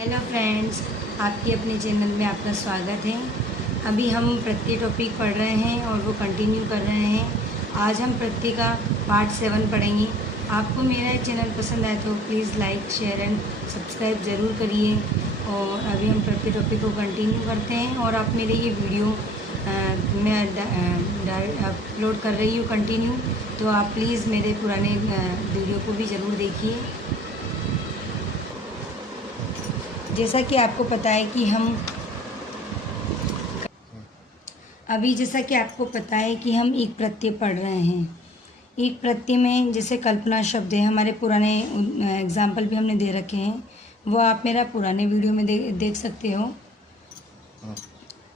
Hello friends, आपके अपने channel में आपका स्वागत है। अभी हम प्रत्यय टॉपिक पढ़ रहे हैं और वो कंटिन्यू कर रहे हैं। आज हम प्रत्यय का पार्ट 7 पढ़ेंगे। आपको मेरा चैनल पसंद आए तो please like share and subscribe ज़रूर करिए। और अभी हम प्रत्यय टॉपिक को कंटिन्यू करते हैं और आप मेरे ये वीडियो मैं अपलोड कर रही हूँ कंटिन्यू, तो आप प्लीज़ मेरे पुराने वीडियो को भी ज़रूर देखिए। जैसा कि आपको पता है कि हम एक प्रत्यय पढ़ रहे हैं। एक प्रत्यय में जैसे कल्पना शब्द है, हमारे पुराने एग्जाम्पल भी हमने दे रखे हैं, वो आप मेरा पुराने वीडियो में देख सकते हो।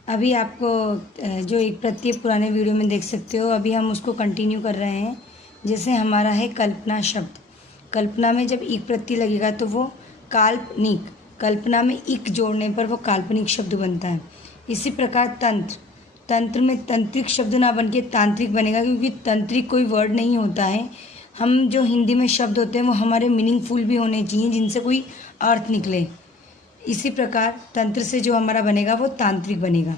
अभी आपको जो एक प्रत्यय पुराने वीडियो में देख सकते हो, अभी हम उसको कंटिन्यू कर रहे हैं। जैसे हमारा है कल्पना शब्द। कल्पना में जब एक प्रत्यय लगेगा तो वो काल्पनिक, कल्पना में इक जोड़ने पर वो काल्पनिक शब्द बनता है। इसी प्रकार तंत्र में तंत्रिक शब्द ना बन के तांत्रिक बनेगा, क्योंकि तंत्रिक कोई वर्ड नहीं होता है। हम जो हिंदी में शब्द होते हैं वो हमारे मीनिंगफुल भी होने चाहिए, जिनसे कोई अर्थ निकले। इसी प्रकार तंत्र से जो हमारा बनेगा वो तांत्रिक बनेगा।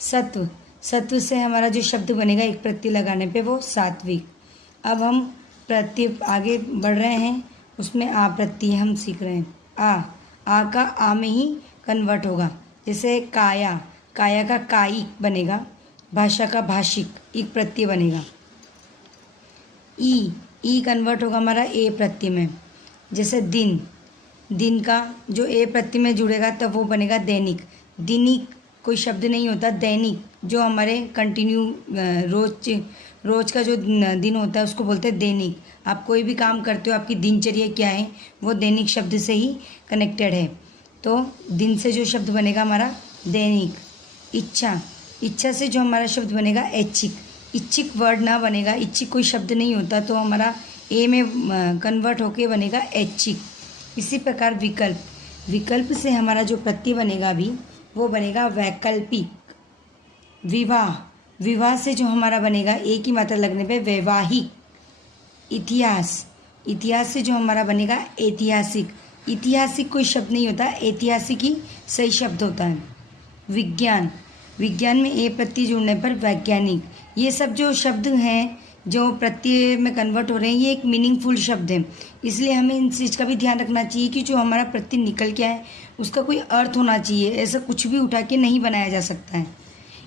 सत्व से हमारा जो शब्द बनेगा एक प्रत्यय लगाने पे वो सात्विक। अब हम प्रत्यय आगे बढ़ रहे हैं, उसमें आ प्रत्यय हम सीख रहे हैं। आ का आ में ही कन्वर्ट होगा। जैसे काया का कायिक बनेगा, भाषा का भाषिक, एक प्रत्यय बनेगा। ई कन्वर्ट होगा हमारा ए प्रत्यय में। जैसे दिन का जो ए प्रत्यय में जुड़ेगा तब वो बनेगा दैनिक। दिनिक कोई शब्द नहीं होता, दैनिक जो हमारे कंटिन्यू रोज का जो दिन होता है उसको बोलते हैं दैनिक। आप कोई भी काम करते हो, आपकी दिनचर्या क्या है, वो दैनिक शब्द से ही कनेक्टेड है। तो दिन से जो शब्द बनेगा हमारा दैनिक। इच्छा से जो हमारा शब्द बनेगा ऐच्छिक। इच्छिक वर्ड ना बनेगा, इच्छिक कोई शब्द नहीं होता, तो हमारा ए में कन्वर्ट होके बनेगा ऐच्छिक। इसी प्रकार विकल्प से हमारा जो प्रत्यय बनेगा अभी वो बनेगा वैकल्पिक। विवाह से जो हमारा बनेगा एक ही मात्रा लगने पे वैवाहिक। इतिहास से जो हमारा बनेगा ऐतिहासिक। ऐतिहासिक कोई शब्द नहीं होता, ऐतिहासिक ही सही शब्द होता है। विज्ञान में ए प्रत्यय जुड़ने पर वैज्ञानिक। ये सब जो शब्द हैं जो प्रत्यय में कन्वर्ट हो रहे हैं, ये एक मीनिंगफुल शब्द है, इसलिए हमें इन चीज़ का भी ध्यान रखना चाहिए कि जो हमारा प्रत्यय निकल के आए उसका कोई अर्थ होना चाहिए। ऐसा कुछ भी उठा के नहीं बनाया जा सकता है।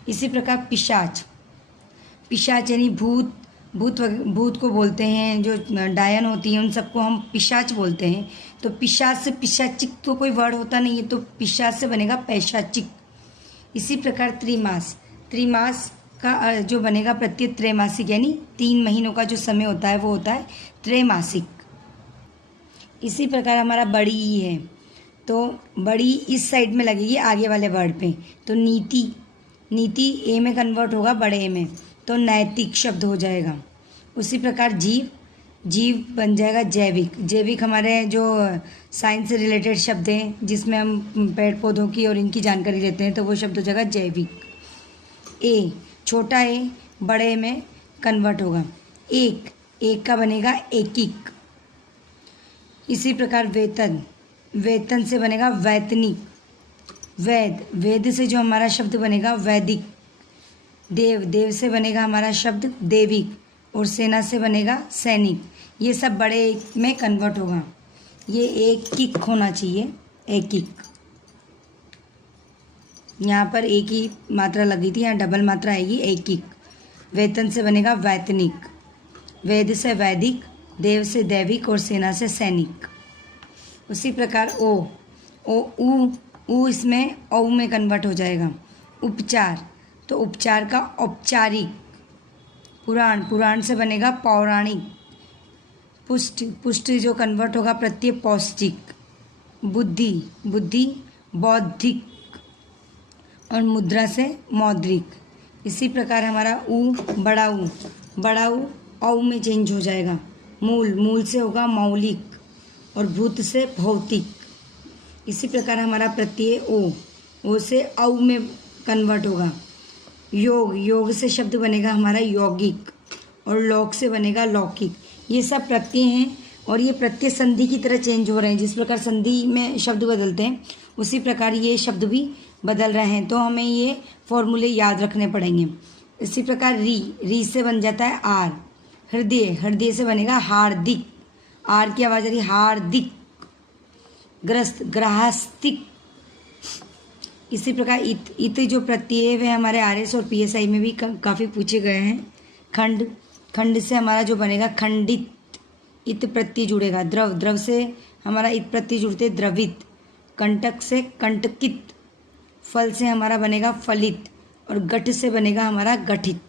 इसी प्रकार पिशाच यानी भूत को बोलते हैं, जो डायन होती हैं उन सबको हम पिशाच बोलते हैं। तो पिशाच से पिशाचिक तो कोई वर्ड होता नहीं है, तो पिशाच से बनेगा पैशाचिक। इसी प्रकार त्रिमास का जो बनेगा प्रत्यय त्रैमासिक, यानी 3 महीनों का जो समय होता है वो होता है त्रैमासिक। इसी प्रकार हमारा बड़ी ई है, तो बड़ी इस साइड में लगेगी आगे वाले वर्ड पे, तो नीति ए में कन्वर्ट होगा बड़े ए में, तो नैतिक शब्द हो जाएगा। उसी प्रकार जीव बन जाएगा जैविक हमारे जो साइंस से रिलेटेड शब्द हैं, जिसमें हम पेड़ पौधों की और इनकी जानकारी लेते हैं, तो वो शब्द हो जाएगा जैविक। छोटा ए बड़े में कन्वर्ट होगा। एक का बनेगा एकिक। इसी प्रकार वेतन से बनेगा वैतनिक। वेद से जो हमारा शब्द बनेगा वैदिक। देव से बनेगा हमारा शब्द देविक, और सेना से बनेगा सैनिक। ये सब बड़े एक में कन्वर्ट होगा। ये एक किक होना चाहिए, एकिक। यहाँ पर एक ही मात्रा लगी थी, यहाँ डबल मात्रा आएगी एकिक। वेतन से बनेगा वैतनिक। वेद से वैदिक, देव से दैविक, और सेना से सैनिक। उसी प्रकार ऊ इसमें औ में कन्वर्ट हो जाएगा। उपचार, तो उपचार का औपचारिक। पुराण से बनेगा पौराणिक। पुष्टि जो कन्वर्ट होगा प्रत्यय पौष्टिक। बुद्धि बौद्धिक, और मुद्रा से मौद्रिक। इसी प्रकार हमारा बड़ा ऊ औ में चेंज हो जाएगा। मूल से होगा मौलिक, और भूत से भौतिक। इसी प्रकार हमारा प्रत्यय ओ से औ में कन्वर्ट होगा। योग से शब्द बनेगा हमारा यौगिक, और लोक से बनेगा लौकिक। ये सब प्रत्यय हैं और ये प्रत्यय संधि की तरह चेंज हो रहे हैं। जिस प्रकार संधि में शब्द बदलते हैं उसी प्रकार ये शब्द भी बदल रहे हैं, तो हमें ये फॉर्मूले याद रखने पड़ेंगे। इसी प्रकार री से बन जाता है आर। हृदय से बनेगा हार्दिक, आर की आवाज़ आ रही हार्दिक। ग्रस्त ग्राहस्तिक। इसी प्रकार इत जो प्रत्यय है वह हमारे आरएस और पीएसआई में भी काफ़ी पूछे गए हैं। खंड से हमारा जो बनेगा खंडित, इत प्रत्यय जुड़ेगा। द्रव से हमारा इत प्रत्यय जुड़ते द्रवित। कंटक से कंटकित। फल से हमारा बनेगा फलित और गठ से बनेगा हमारा गठित।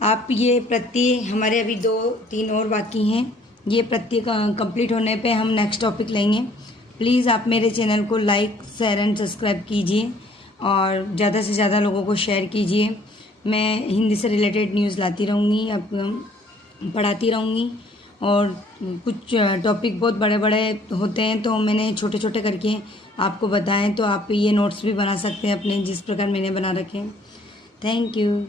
आप ये प्रत्यय हमारे अभी 2-3 और बाकी हैं। ये प्रत्यय कंप्लीट होने पे हम नेक्स्ट टॉपिक लेंगे। प्लीज़ आप मेरे चैनल को लाइक शेयर एंड सब्सक्राइब कीजिए और ज़्यादा से ज़्यादा लोगों को शेयर कीजिए। मैं हिंदी से रिलेटेड न्यूज़ लाती रहूँगी, आपको पढ़ाती रहूँगी। और कुछ टॉपिक बहुत बड़े बड़े होते हैं तो मैंने छोटे छोटे करके आपको बताएं, तो आप ये नोट्स भी बना सकते हैं अपने, जिस प्रकार मैंने बना रखे हैं। Thank you.